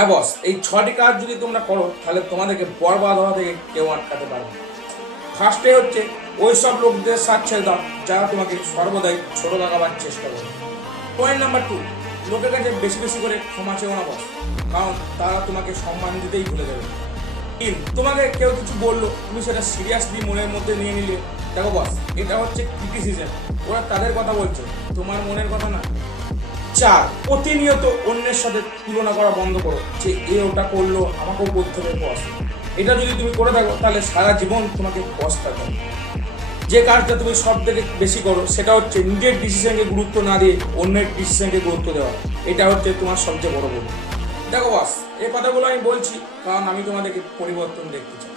হ্যাঁ বস, এই 6টি কাজ যদি তোমরা করো তাহলে তোমাদেরকে বরবাদ হওয়া থেকে কেউ আটকাতে পারবে না। ফার্স্টে হচ্ছে ওই সব লোকদের সাথ ছেড়ে দাও যারা তোমাকে সর্বদাই ছোট লাগাবার চেষ্টা করে। পয়েন্ট নাম্বার 2, লোকের কাছে বেশি বেশি করে ক্ষমা চেও না বস, কারণ তারা তোমাকে সম্মান দিতেই ভুলে যাবে। তোমাকে কেউ কিছু বললো, তুমি সেটা সিরিয়াসলি মনের মধ্যে নিয়ে নিলে, দেখো বস, এটা হচ্ছে ক্রিটিসিজম, ওরা তাদের কথা বলছে, তোমার মনের কথা না। 4, প্রতিনিয়ত অন্যের সাথে তুলনা করা বন্ধ করো, যে এ ওটা করলো আমাকেও করতে হবে বস। এটা যদি তুমি করে থাকো তাহলে সারা জীবন তোমাকে পস্তাতে হবে। যে কাজটা তুমি সব থেকে বেশি করো সেটা হচ্ছে নিজের ডিসিশনকে গুরুত্ব না দিয়ে অন্যের ডিসিশনকে গুরুত্ব দেওয়া। এটা হচ্ছে তোমার সবচেয়ে বড় ভুল। দেখো বস, এই কথাগুলো আমি বলছি কারণ আমি তোমাদেরকে পরিবর্তন দেখতে চাই।